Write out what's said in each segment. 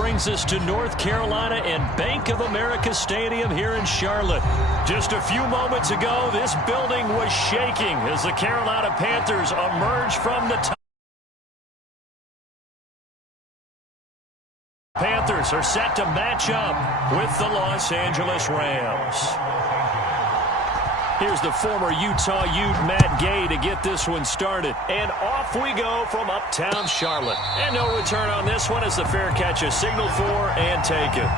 brings us to North Carolina and Bank of America Stadium here in Charlotte. Just a few moments ago, this building was shaking as the Carolina Panthers emerged from the top. Panthers are set to match up with the Los Angeles Rams. Here's the former Utah Ute Matt Gay to get this one started. And off we go from uptown Charlotte. And no return on this one as the fair catch is signaled for and taken.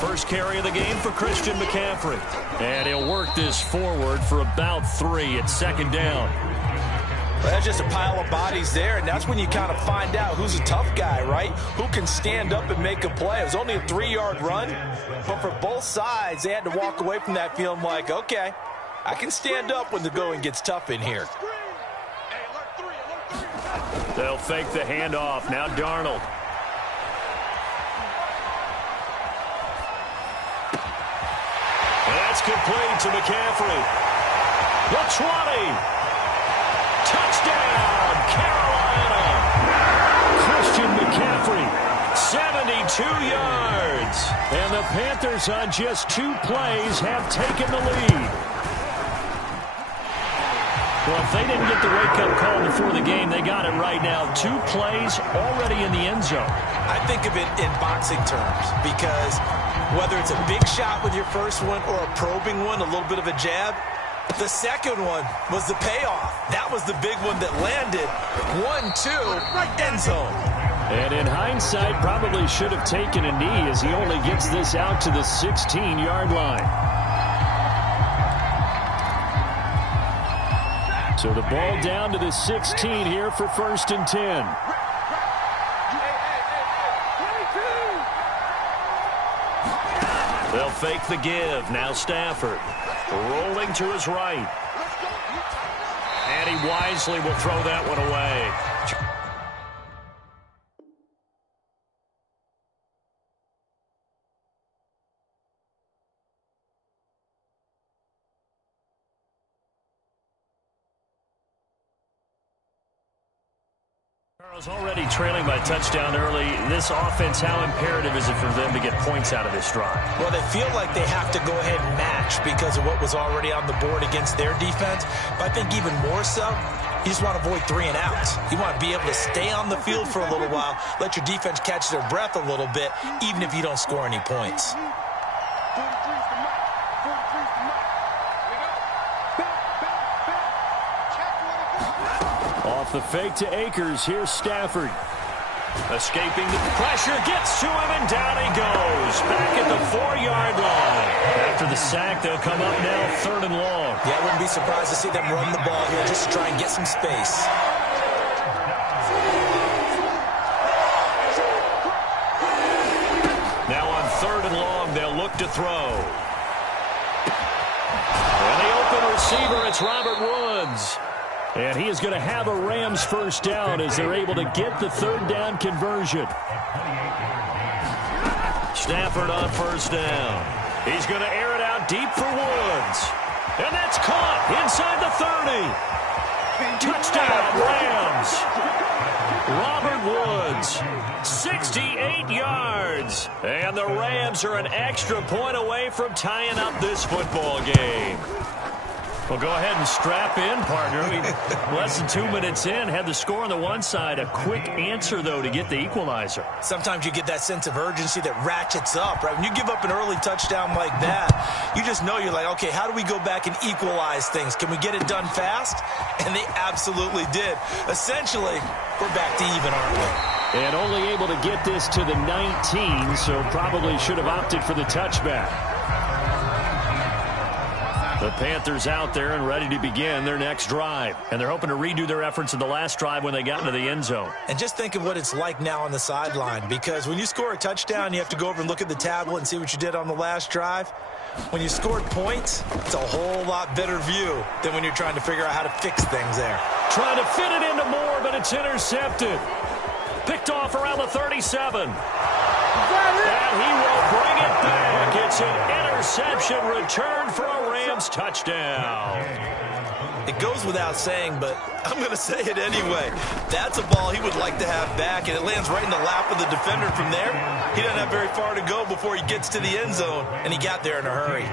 First carry of the game for Christian McCaffrey. And he'll work this forward for about 3 at second down. Well, that's just a pile of bodies there, and that's when you kind of find out who's a tough guy, right? Who can stand up and make a play. It was only a 3-yard run, but for both sides, they had to walk away from that feeling like, okay, I can stand up when the going gets tough in here. They'll fake the handoff. Now Darnold. That's complete to McCaffrey. The 20. Touchdown, Carolina. Christian McCaffrey, 72 yards. And the Panthers on just 2 plays have taken the lead. Well, if they didn't get the wake-up call before the game, they got it right now. 2 plays already in the end zone. I think of it in boxing terms because whether it's a big shot with your first one or a probing one, a little bit of a jab, the second one was the payoff. That was the big one that landed. 1-2, end zone. And in hindsight, probably should have taken a knee as he only gets this out to the 16-yard line. So the ball down to the 16 here for 1st and 10. They'll fake the give. Now Stafford rolling to his right. And he wisely will throw that one away. Charles, already trailing by touchdown early. This offense, how imperative is it for them to get points out of this drive? Well, they feel like they have to go ahead and match because of what was already on the board against their defense. But I think even more so, you just want to avoid 3 and outs. You want to be able to stay on the field for a little while, let your defense catch their breath a little bit, even if you don't score any points. Off the fake to Akers. Here's Stafford. Escaping the pressure. Gets to him and down he goes. Back at the 4-yard line. After the sack, they'll come up now 3rd and long. Yeah, I wouldn't be surprised to see them run the ball here just to try and get some space. Now on 3rd and long, they'll look to throw. And the open receiver, it's Robert Woods. And he is going to have a Rams first down as they're able to get the 3rd down conversion. Stafford on 1st down. He's going to air it out deep for Woods. And that's caught inside the 30. Touchdown, Rams. Robert Woods, 68 yards. And the Rams are an extra point away from tying up this football game. Well, go ahead and strap in, partner. Less than 2 minutes in, had the score on the one side. A quick answer, though, to get the equalizer. Sometimes you get that sense of urgency that ratchets up, right? When you give up an early touchdown like that, you just know you're like, okay, how do we go back and equalize things? Can we get it done fast? And they absolutely did. Essentially, we're back to even, aren't we? And only able to get this to the 19, so probably should have opted for the touchback. The Panthers out there and ready to begin their next drive. And they're hoping to redo their efforts in the last drive when they got into the end zone. And just think of what it's like now on the sideline, because when you score a touchdown, you have to go over and look at the tablet and see what you did on the last drive. When you scored points, it's a whole lot better view than when you're trying to figure out how to fix things there. Trying to fit it into Moore, but it's intercepted. Picked off around the 37. And he will bring it back. It's an interception return for a Rams touchdown. It goes without saying, but I'm going to say it anyway. That's a ball he would like to have back, and it lands right in the lap of the defender from there. He doesn't have very far to go before he gets to the end zone, and he got there in a hurry.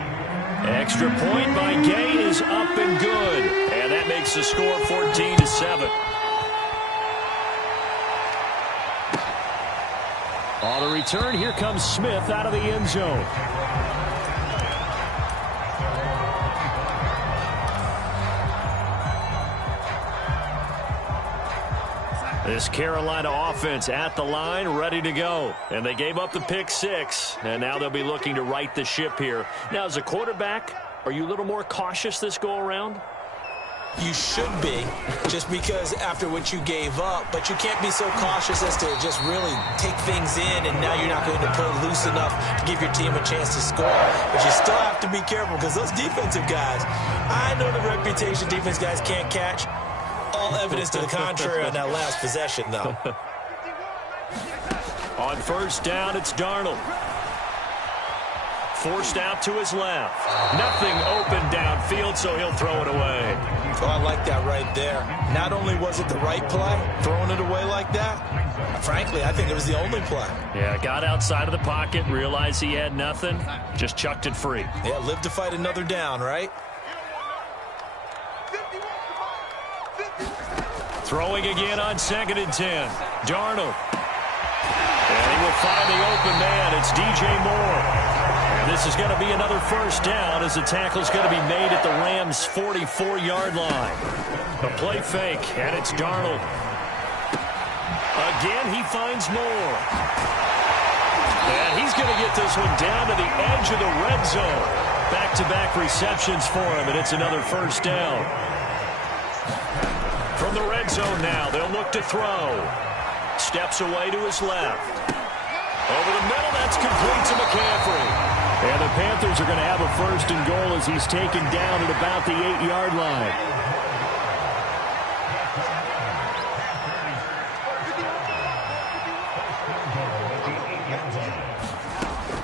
Extra point by Gay is up and good. And that makes the score 14-7. On the return, here comes Smith out of the end zone. This Carolina offense at the line, ready to go. And they gave up the pick 6, and now they'll be looking to right the ship here. Now, as a quarterback, are you a little more cautious this go-around? You should be, just because after what you gave up, but you can't be so cautious as to just really take things in, and now you're not going to play loose enough to give your team a chance to score. But you still have to be careful, because those defensive guys, I know the reputation defense guys can't catch. All evidence to the contrary on that last possession, though. On first down, it's Darnold. Forced out to his left. Nothing open downfield, so he'll throw it away. Oh, I like that right there. Not only was it the right play, throwing it away like that, frankly, I think it was the only play. Yeah, got outside of the pocket, realized he had nothing, just chucked it free. Yeah, live to fight another down, right? Throwing again on 2nd and 10. Darnold. And he will find the open man. It's DJ Moore. And this is going to be another first down as the tackle's going to be made at the Rams' 44-yard line. A play fake, and it's Darnold. Again, he finds Moore. And he's going to get this one down to the edge of the red zone. Back-to-back receptions for him, and it's another first down. From the red zone now, they'll look to throw. Steps away to his left. Over the middle, that's complete to McCaffrey. And the Panthers are going to have a first and goal as he's taken down at about the 8-yard line.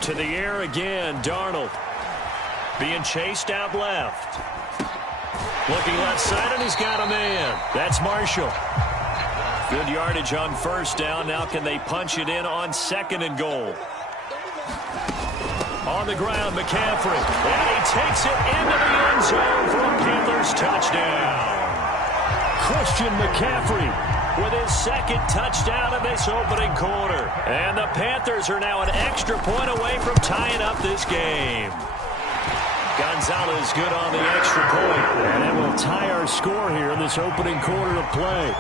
To the air again, Darnold. Being chased out left. Looking left side, and he's got a man. That's Marshall. Good yardage on first down. Now can they punch it in on 2nd and goal? On the ground, McCaffrey. And he takes it into the end zone for a Panthers touchdown. Christian McCaffrey with his 2nd touchdown of this opening quarter. And the Panthers are now an extra point away from tying up this game. Gonzalez good on the extra point. And it will tie our score here in this opening quarter of play.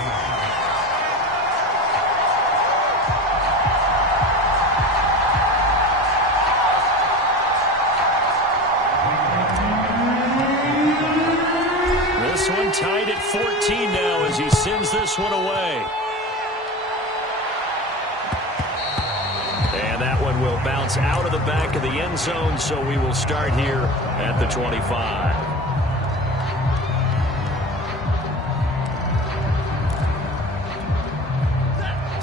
This one tied at 14 now as he sends this one away. And that one will bounce out of the back of the end zone, so we will start here at the 25.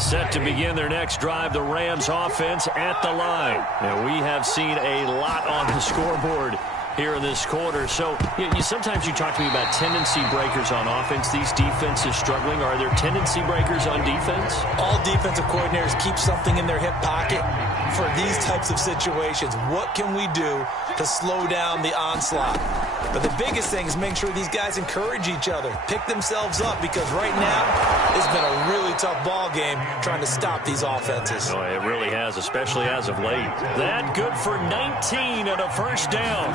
Set to begin their next drive, the Rams offense at the line. Now, we have seen a lot on the scoreboard here in this quarter. So sometimes you talk to me about tendency breakers on offense. These defenses struggling. Are there tendency breakers on defense? All defensive coordinators keep something in their hip pocket for these types of situations. What can we do to slow down the onslaught? But the biggest thing is make sure these guys encourage each other, pick themselves up, because right now it's been a really tough ball game trying to stop these offenses. Oh, it really has, especially as of late. That good for 19 and a first down.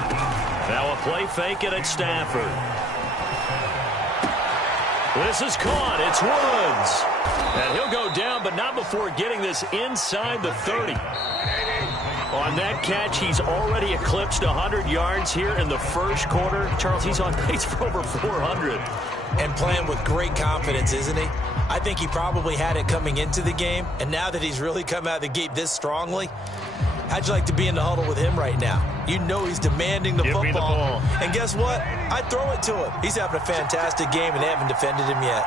Now a play fake it at Stafford. This is caught. It's Woods. And he'll go down, but not before getting this inside the 30. On that catch, he's already eclipsed 100 yards here in the first quarter. Charles, he's on pace for over 400. And playing with great confidence, isn't he? I think he probably had it coming into the game, and now that he's really come out of the gate this strongly, How'd you like to be in the huddle with him right now? You know he's demanding the Give me the football. ball. And guess what? I'd throw it to him. He's having a fantastic game, and they haven't defended him yet.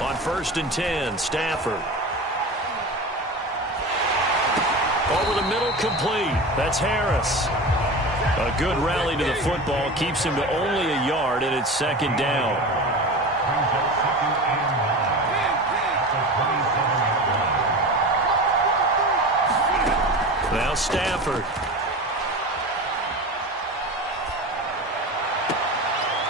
On 1st and 10, Stafford. Over the middle, complete. That's Harris. A good rally to the football keeps him to only a yard, and it's 2nd down. Now Stafford.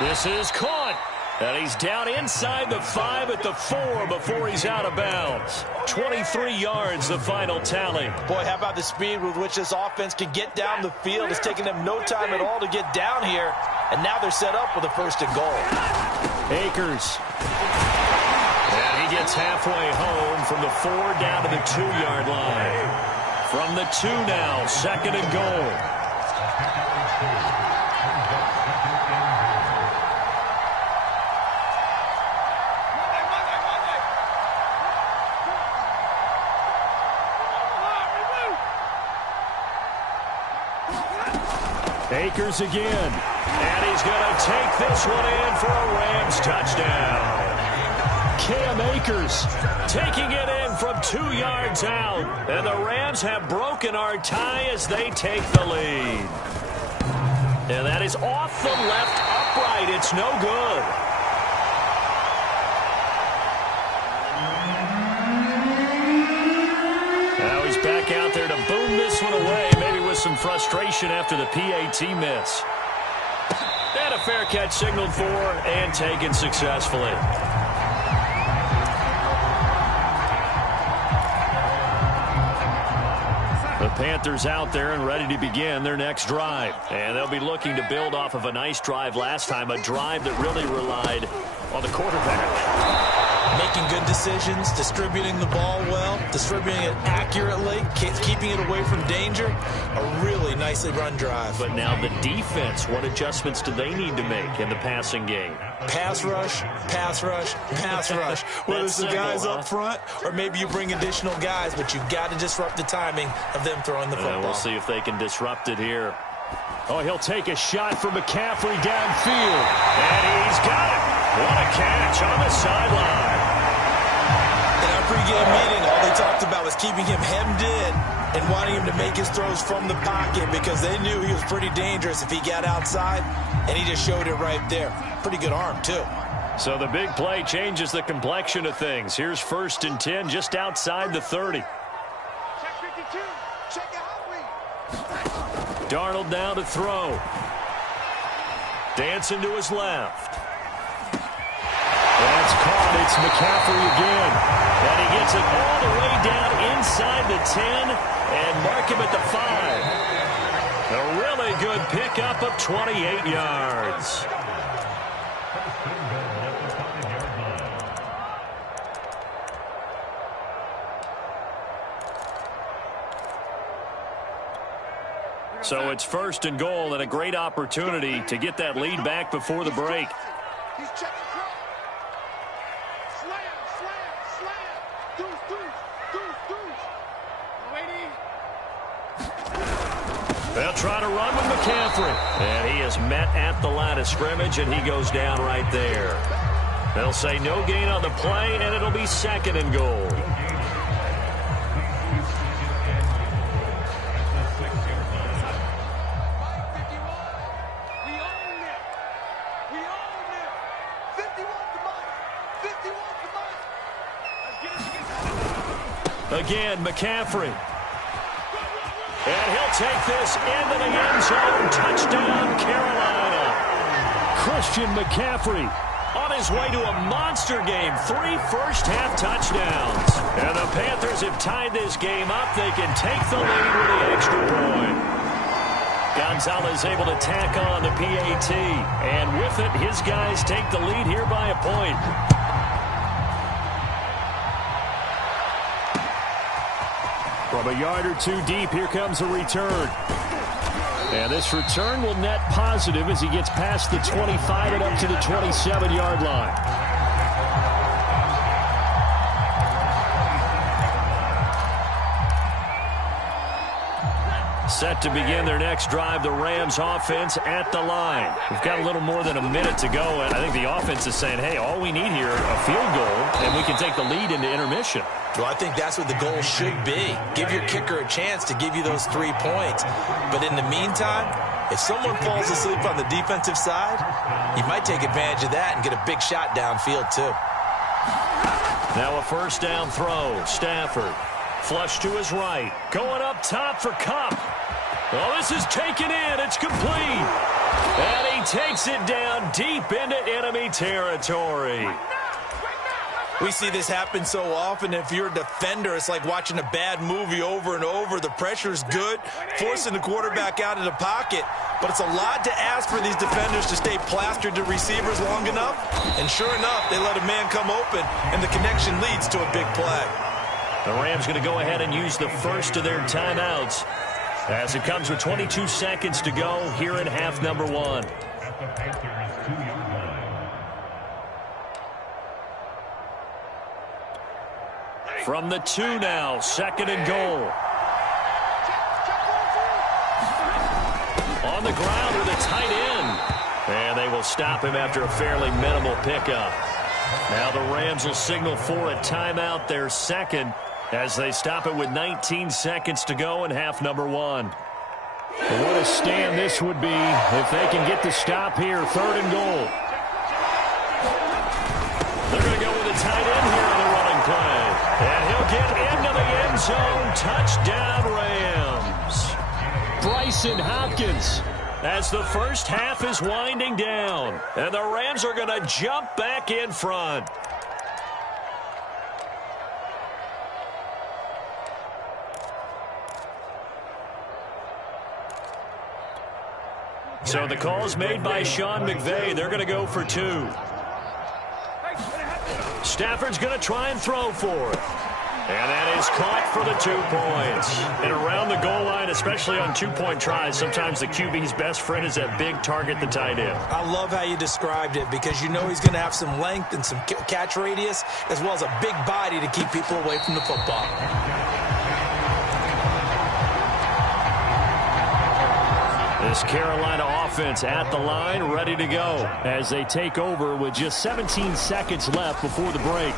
This is caught. And he's down inside the 5 at the 4 before he's out of bounds. 23 yards, the final tally. Boy, how about the speed with which this offense can get down the field? It's taking them no time at all to get down here. And now they're set up with a 1st and goal. Akers. And he gets halfway home from the 4 down to the 2-yard line. From the 2 now, 2nd and goal. Akers again. And he's going to take this one in for a Rams touchdown. Cam Akers taking it in from 2 yards out. And the Rams have broken our tie as they take the lead. And that is off the left upright. It's no good. Now he's back out there to boom this one away, maybe with some frustration after the PAT miss. And a fair catch signaled for and taken successfully. The Panthers out there and ready to begin their next drive. And they'll be looking to build off of a nice drive last time, a drive that really relied on the quarterback. Making good decisions, distributing the ball well, distributing it accurately, keeping it away from danger. A really nicely run drive. But now the defense, what adjustments do they need to make in the passing game? Pass rush, pass rush, pass rush. Whether it's the guys up front or maybe you bring additional guys, but you've got to disrupt the timing of them throwing the football. We'll see if they can disrupt it here. Oh, he'll take a shot from McCaffrey downfield. And he's got it. What a catch on the sideline. In our pregame meeting, all they talked about was keeping him hemmed in and wanting him to make his throws from the pocket because they knew he was pretty dangerous if he got outside, and he just showed it right there. Pretty good arm, too. So the big play changes the complexion of things. Here's 1st and 10 just outside the 30. Check 52. Check your hot read. Darnold now to throw. Dancing to his left. That's caught. It's McCaffrey again. And he gets it all the way down inside the 10 and mark him at the 5. A really good pickup of 28 yards. So it's 1st and goal and a great opportunity to get that lead back before the break. He's checking crowd. Slam, slam, slam. Deuce, deuce, deuce, deuce. Waiting. They'll try to run with McCaffrey. And he is met at the line of scrimmage, and he goes down right there. They'll say no gain on the play, and it'll be 2nd and goal. Again, McCaffrey. And he'll take this into the end zone. Touchdown, Carolina. Christian McCaffrey on his way to a monster game. 3 first-half touchdowns. And the Panthers have tied this game up. They can take the lead with the extra point. Gonzalez able to tack on the PAT. And with it, his guys take the lead here by a point. From a yard or two deep, here comes a return. And this return will net positive as he gets past the 25 and up to the 27-yard line. Set to begin their next drive, the Rams offense at the line. We've got a little more than a minute to go, and I think the offense is saying, hey, all we need here, a field goal, and we can take the lead into intermission. Well, I think that's what the goal should be. Give your kicker a chance to give you those 3 points. But in the meantime, if someone falls asleep on the defensive side, you might take advantage of that and get a big shot downfield too. Now a first down throw. Stafford. Flush to his right. Going up top for Kupp. Oh, this is taken in. It's complete. And he takes it down deep into enemy territory. We see this happen so often. If you're a defender, it's like watching a bad movie over and over. The pressure's good, forcing the quarterback out of the pocket. But it's a lot to ask for these defenders to stay plastered to receivers long enough. And sure enough, they let a man come open, and the connection leads to a big play. The Rams going to go ahead and use the first of their timeouts as it comes with 22 seconds to go here in half number 1. From the 2 now, second and goal. On the ground with a tight end. And they will stop him after a fairly minimal pickup. Now the Rams will signal for a timeout, their second, as they stop it with 19 seconds to go in half number 1. What a stand this would be if they can get the stop here, third and goal. They're going to go with a tight end here on the running play. And he'll get into the end zone. Touchdown, Rams. Brycen Hopkins as the first half is winding down. And the Rams are going to jump back in front. So the call's made by Sean McVay. They're going to go for 2. Stafford's going to try and throw for it. And that is caught for the 2 points. And around the goal line, especially on 2-point tries, sometimes the QB's best friend is that big target, the tight end. I love how you described it because you know he's going to have some length and some catch radius as well as a big body to keep people away from the football. This Carolina offense at the line, ready to go as they take over with just 17 seconds left before the break.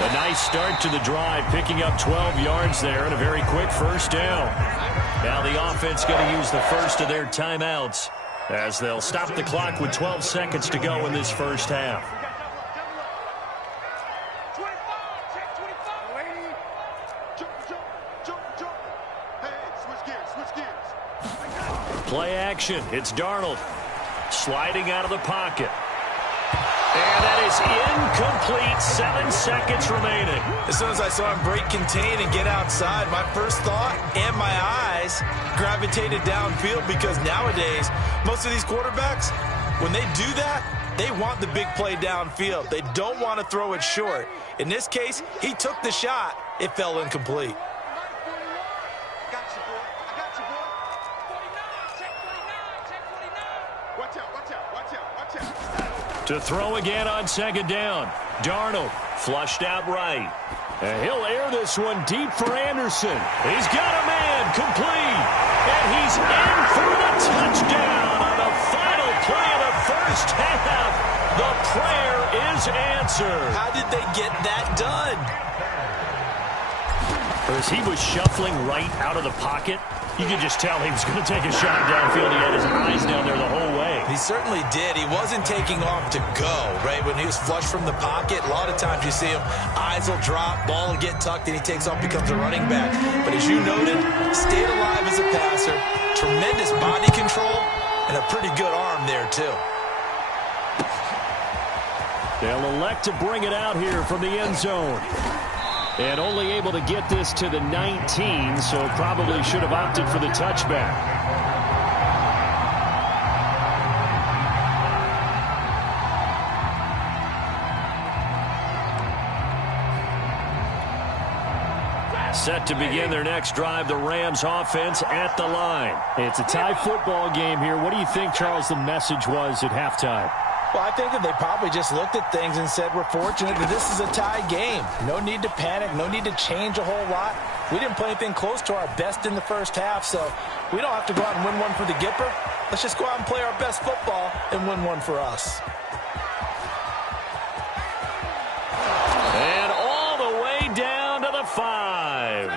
A nice start to the drive, picking up 12 yards there and a very quick first down. Now the offense going to use the first of their timeouts as they'll stop the clock with 12 seconds to go in this first half. Play action. It's Darnold sliding out of the pocket. And that is incomplete. 7 seconds remaining. As soon as I saw him break contain and get outside, my first thought and my eyes gravitated downfield because nowadays, most of these quarterbacks, when they do that, they want the big play downfield. They don't want to throw it short. In this case, he took the shot. It fell incomplete. To throw again on second down. Darnold flushed out right. And he'll air this one deep for Anderson. He's got a man complete. And he's in for the touchdown on the final play of the first half. The prayer is answered. How did they get that done? As he was shuffling right out of the pocket, you could just tell he was going to take a shot downfield. He had his eyes down there the whole way. He certainly did. He wasn't taking off to go, right? When he was flushed from the pocket, a lot of times you see him, eyes will drop, ball will get tucked, and he takes off, becomes a running back. But as you noted, stayed alive as a passer, tremendous body control, and a pretty good arm there, too. They'll elect to bring it out here from the end zone. And only able to get this to the 19, so probably should have opted for the touchback. Set to begin their next drive, the Rams offense at the line. It's a tie football game here. What do you think, Charles, the message was at halftime? Well, I think that they probably just looked at things and said, we're fortunate that this is a tie game. No need to panic, no need to change a whole lot. We didn't play anything close to our best in the first half, so we don't have to go out and win one for the Gipper. Let's just go out and play our best football and win one for us. And all the way down to the 5.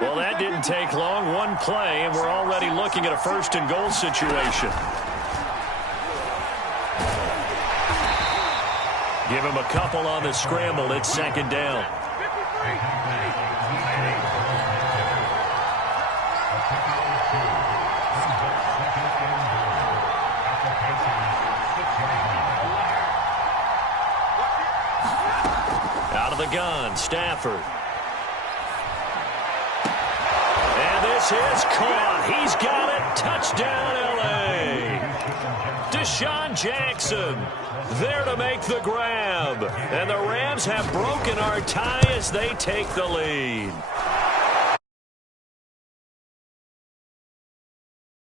Well, that didn't take long. One play, and we're already looking at a first-and-goal situation. Give him a couple on the scramble. It's second down. Out of the gun, Stafford. And this is caught. He's got it. Touchdown, L.A. Deshaun Jackson there to make the grab. And the Rams have broken our tie as they take the lead.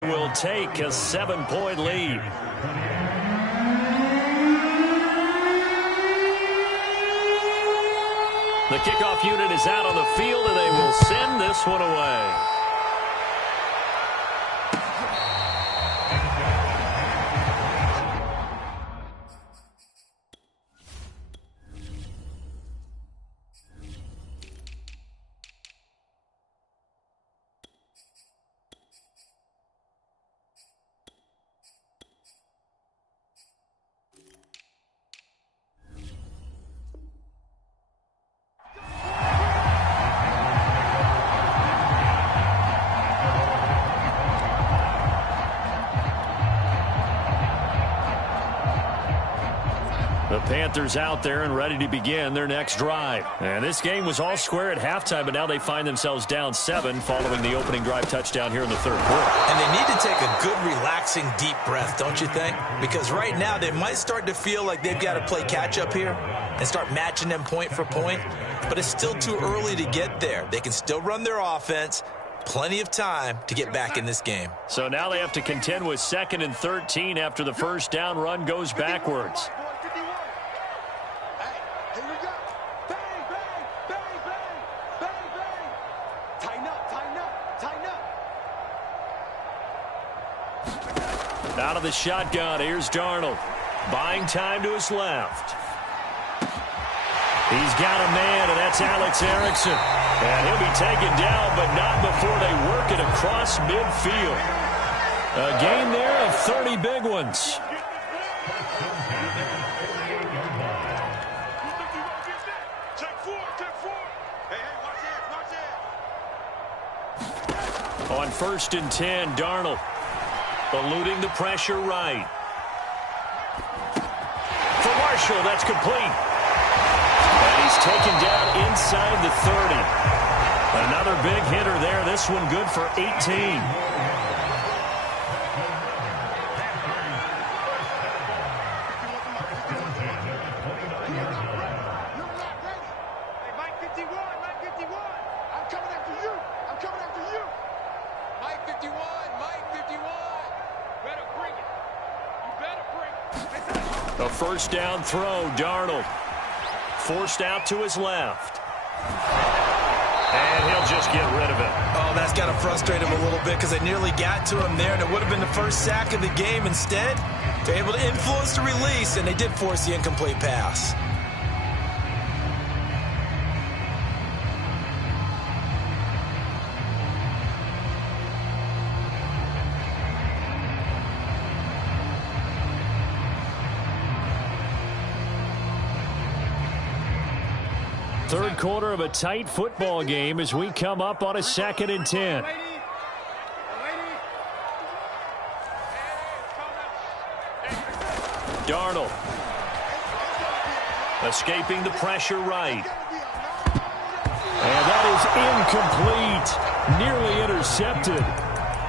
Will take a 7-point lead. The kickoff unit is out on the field, and they will send this one away. The Panthers out there and ready to begin their next drive. And this game was all square at halftime, but now they find themselves down 7 following the opening drive touchdown here in the third quarter. And they need to take a good, relaxing, deep breath, don't you think? Because right now they might start to feel like they've got to play catch-up here and start matching them point for point. But it's still too early to get there. They can still run their offense. Plenty of time to get back in this game. So now they have to contend with 2nd and 13 after the first down run goes backwards. Out of the shotgun, here's Darnold. Buying time to his left. He's got a man, and that's Alex Erickson. And he'll be taken down, but not before they work it across midfield. A gain there of 30 big ones. On 1st and 10, Darnold. Eluding the pressure right. For Marshall, that's complete. And he's taken down inside the 30. Another big hitter there. This one good for 18. A first down throw, Darnold. Forced out to his left. And he'll just get rid of it. Oh, that's got to frustrate him a little bit because they nearly got to him there, and it would have been the first sack of the game. Instead, they're able to influence the release, and they did force the incomplete pass. Third quarter of a tight football game as we come up on a 2nd and 10. Darnold. Escaping the pressure right. And that is incomplete. Nearly intercepted.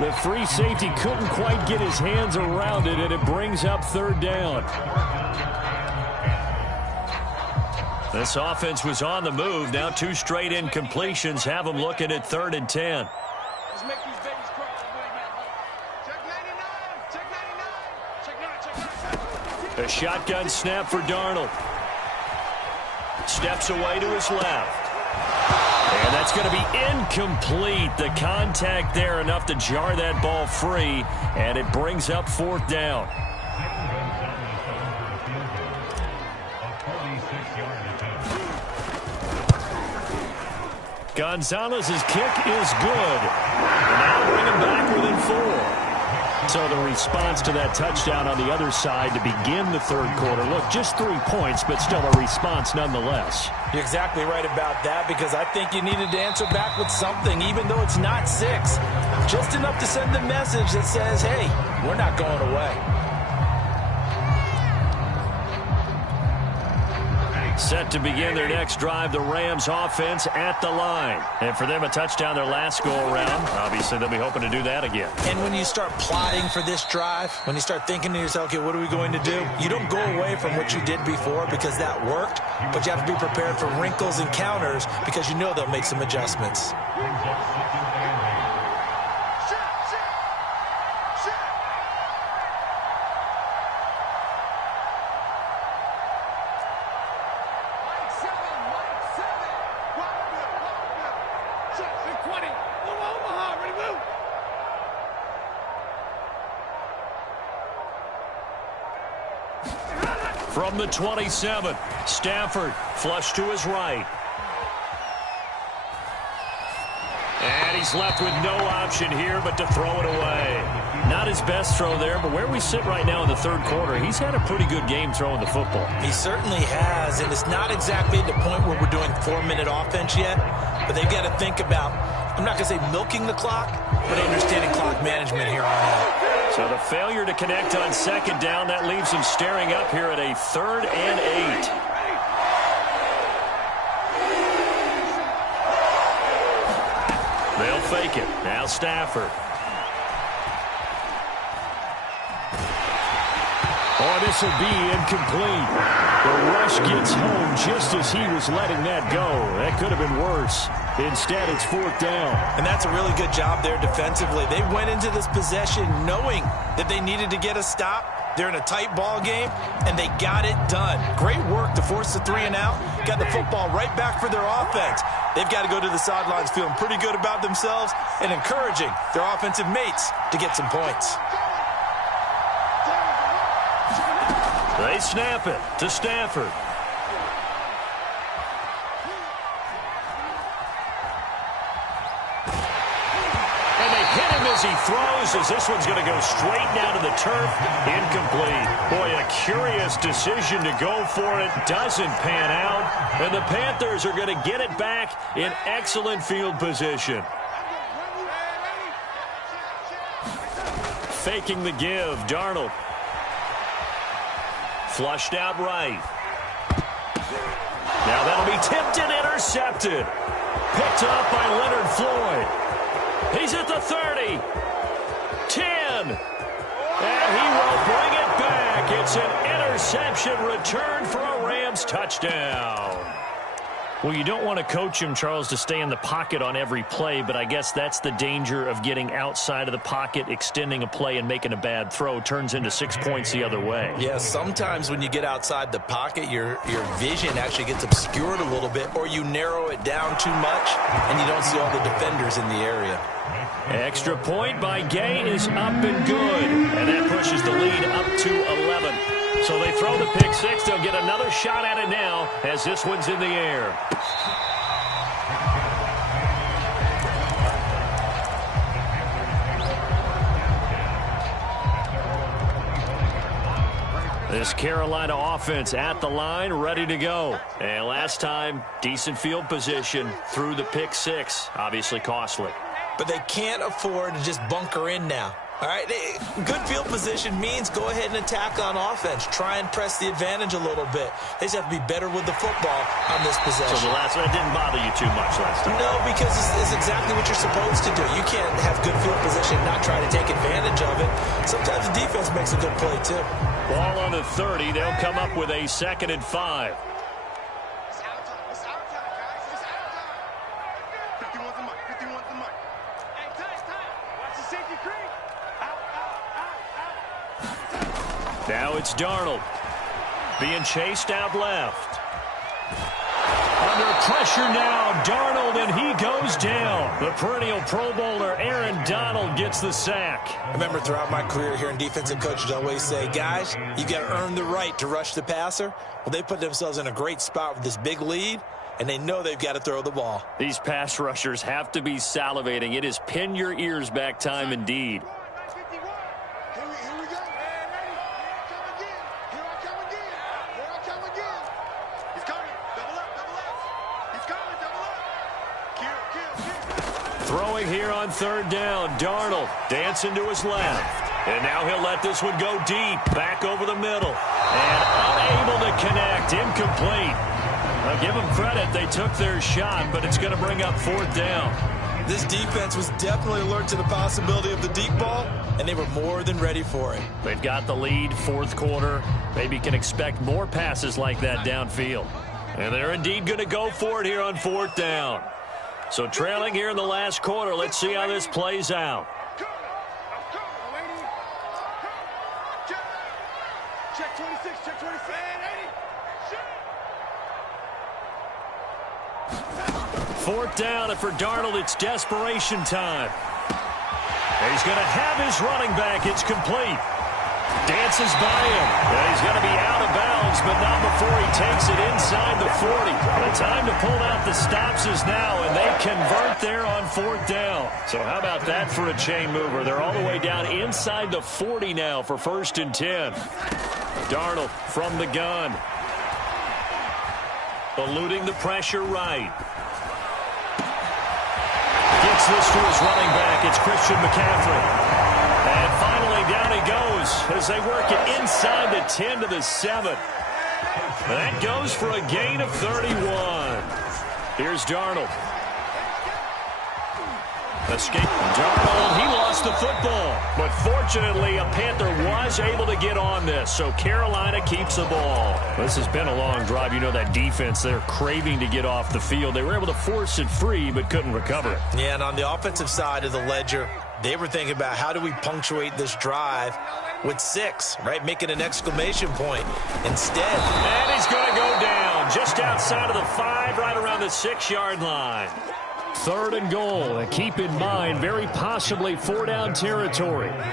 The free safety couldn't quite get his hands around it, and it brings up 3rd down. This offense was on the move. Now 2 straight incompletions have them looking at 3rd and 10. Let's make these babies cry all the way back. Check 99. Check 99. Check 9. A shotgun snap for Darnold. Steps away to his left. And that's going to be incomplete. The contact there enough to jar that ball free, and it brings up 4th down. Gonzalez's kick is good. And now bring him back within 4. So the response to that touchdown on the other side to begin the 3rd quarter. Look, just 3 points, but still a response nonetheless. You're exactly right about that, because I think you needed to answer back with something, even though it's not 6. Just enough to send the message that says, hey, we're not going away. Set to begin their next drive, the Rams offense at the line. And for them, a touchdown their last go-around. Obviously, they'll be hoping to do that again. And when you start plotting for this drive, when you start thinking to yourself, okay, what are we going to do? You don't go away from what you did before because that worked, but you have to be prepared for wrinkles and counters because you know they'll make some adjustments. From the 27, Stafford flush to his right. And he's left with no option here but to throw it away. Not his best throw there, but where we sit right now in the 3rd quarter, he's had a pretty good game throwing the football. He certainly has, and it's not exactly at the point where we're doing 4-minute offense yet, but they've got to think about, I'm not going to say milking the clock, but understanding clock management here on out. So the failure to connect on 2nd down, that leaves him staring up here at a 3rd and 8. They'll fake it. Now Stafford. Oh, this will be incomplete. The rush gets home just as he was letting that go. That could have been worse. Instead, it's 4th down. And that's a really good job there defensively. They went into this possession knowing that they needed to get a stop. They're in a tight ball game, and they got it done. Great work to force the 3 and out. Got the football right back for their offense. They've got to go to the sidelines feeling pretty good about themselves and encouraging their offensive mates to get some points. They snap it to Stafford. And they hit him as he throws, as this one's going to go straight down to the turf. Incomplete. Boy, a curious decision to go for it. Doesn't pan out. And the Panthers are going to get it back in excellent field position. Faking the give, Darnold. Flushed out right. Now that'll be tipped and intercepted. Picked up by Leonard Floyd. He's at the 30. 10. And he will bring it back. It's an interception return for a Rams touchdown. Well, you don't want to coach him, Charles, to stay in the pocket on every play, but I guess that's the danger of getting outside of the pocket, extending a play, and making a bad throw. Turns into 6 points the other way. Yeah, sometimes when you get outside the pocket, your vision actually gets obscured a little bit, or you narrow it down too much, and you don't see all the defenders in the area. Extra point by Gay is up and good, and that pushes the lead up to 11. So they throw the pick six. They'll get another shot at it now as this one's in the air. This Carolina offense at the line, ready to go. And last time, decent field position through the pick six. Obviously costly. But they can't afford to just bunker in now. All right, good field position means go ahead and attack on offense. Try and press the advantage a little bit. They just have to be better with the football on this possession. So the last one didn't bother you too much last time? No, because it's exactly what you're supposed to do. You can't have good field position and not try to take advantage of it. Sometimes the defense makes a good play, too. Ball on the 30. They'll come up with a 2nd and 5. 51's the mic. 51's the mic. Hey, time. Watch the safety creep. Out. Now it's Darnold being chased out left. Under pressure now, Darnold, and he goes down. The perennial Pro Bowler Aaron Donald gets the sack. I remember throughout my career hearing defensive coaches always say, guys, you got to earn the right to rush the passer. Well, they put themselves in a great spot with this big lead, and they know they've got to throw the ball. These pass rushers have to be salivating. It is pin your ears back time indeed. Throwing here on third down, Darnold dancing to his left. And now he'll let this one go deep, back over the middle. And unable to connect, incomplete. Now give them credit, they took their shot, but it's going to bring up fourth down. This defense was definitely alert to the possibility of the deep ball, and they were more than ready for it. They've got the lead, fourth quarter. Maybe can expect more passes like that downfield. And they're indeed going to go for it here on fourth down. So trailing here in the last quarter, let's see how this plays out. Check 26, check 26. Fourth down, and for Darnold, it's desperation time. And he's going to have his running back. It's complete. Dances by him. And he's going to be out of bounds, but not before he takes it inside the 40. The time to pull out the stops is now, and they convert there on fourth down. So how about that for a chain mover? They're all the way down inside the 40 now for 1st and 10. Darnold from the gun. Eluding the pressure right. Gets this to his running back. It's Christian McCaffrey. And finally down he goes as they work it inside the 10 to the 7. That goes for a gain of 31. Here's Darnold. Escape. Darnold, he lost the football. But fortunately, a Panther was able to get on this, so Carolina keeps the ball. This has been a long drive. You know that defense, they're craving to get off the field. They were able to force it free, but couldn't recover it. Yeah, and on the offensive side of the ledger, they were thinking about how do we punctuate this drive with 6, right? Making an exclamation point instead. And he's going to go down just outside of the 5, right around the 6-yard line. 3rd and goal, and keep in mind, very possibly 4-down territory. Mike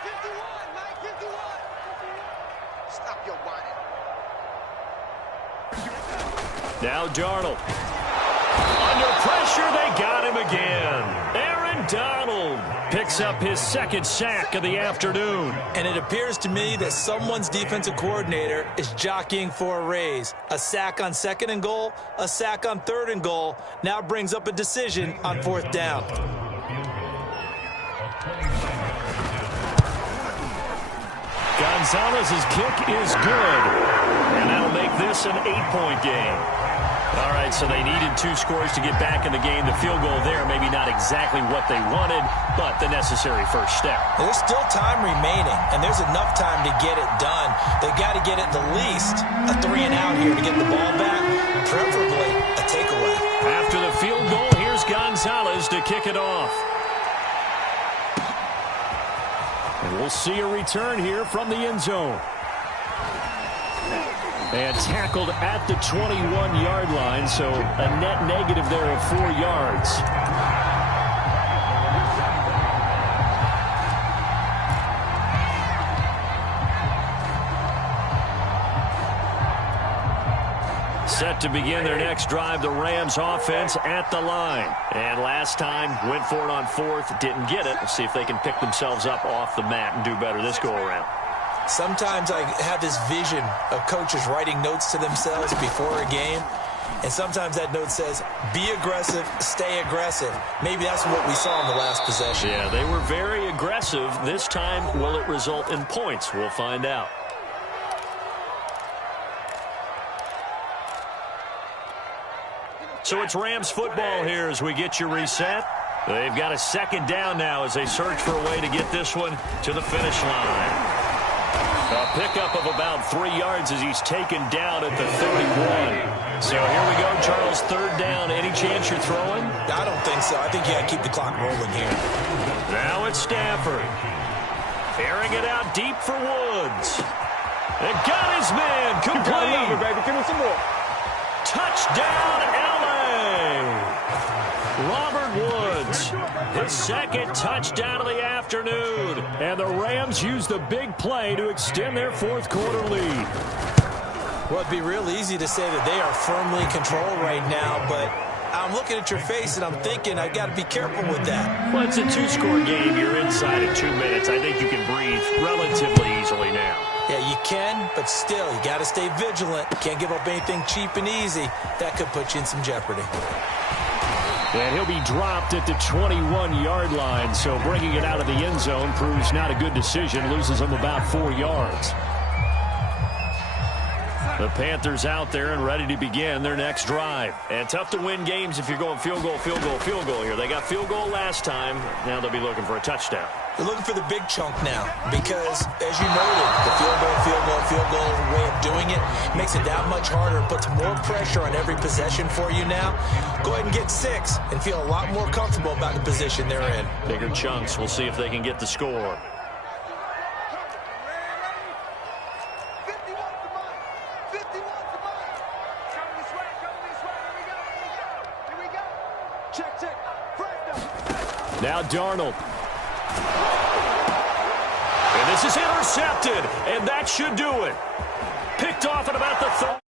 51. Stop your whining. Now Darnold. Under pressure, they got him again. Aaron Donald picks up his 2nd sack of the afternoon. And it appears to me that someone's defensive coordinator is jockeying for a raise. A sack on 2nd and goal, a sack on 3rd and goal, now brings up a decision on 4th down. Gonzalez's kick is good. And that'll make this an 8-point game. All right, so they needed 2 scores to get back in the game. The field goal there, maybe not exactly what they wanted, but the necessary first step. There's still time remaining, and there's enough time to get it done. They've got to get it the least a 3-and-out here to get the ball back, preferably a takeaway. After the field goal, here's Gonzalez to kick it off. And we'll see a return here from the end zone. And tackled at the 21-yard line, so a net negative there of 4 yards. Set to begin their next drive, the Rams offense at the line. And last time, went for it on 4th, didn't get it. We'll see if they can pick themselves up off the mat and do better this go-around. Sometimes I have this vision of coaches writing notes to themselves before a game, and sometimes that note says, be aggressive, stay aggressive. Maybe that's what we saw in the last possession. Yeah, they were very aggressive. This time, will it result in points? We'll find out. So it's Rams football here as we get you reset. They've got a 2nd down now as they search for a way to get this one to the finish line. A pickup of about 3 yards as he's taken down at the 31. So here we go, Charles, third down. Any chance you're throwing? I don't think so. I think you got to keep the clock rolling here. Now it's Stafford. Airing it out deep for Woods. And got his man complete. Baby, give me some more. Touchdown, L.A. Robert Woods, his second touchdown of the afternoon. And the Rams use the big play to extend their fourth quarter lead. Well, it'd be real easy to say that they are firmly in control right now, but I'm looking at your face and I'm thinking I've got to be careful with that. Well, it's a two-score game. You're inside of 2 minutes. I think you can breathe relatively easily now. Yeah, you can, but still, you got to stay vigilant. Can't give up anything cheap and easy. That could put you in some jeopardy. And he'll be dropped at the 21-yard line, so bringing it out of the end zone proves not a good decision. Loses him about 4 yards. The Panthers out there and ready to begin their next drive. And tough to win games if you're going field goal, field goal, field goal here. They got field goal last time. Now they'll be looking for a touchdown. They're looking for the big chunk now because, as you noted, the field goal way of doing it makes it that much harder. It puts more pressure on every possession for you now. Go ahead and get 6 and feel a lot more comfortable about the position they're in. Bigger chunks. We'll see if they can get the score. Now Darnold. And this is intercepted, and that should do it. Picked off at about the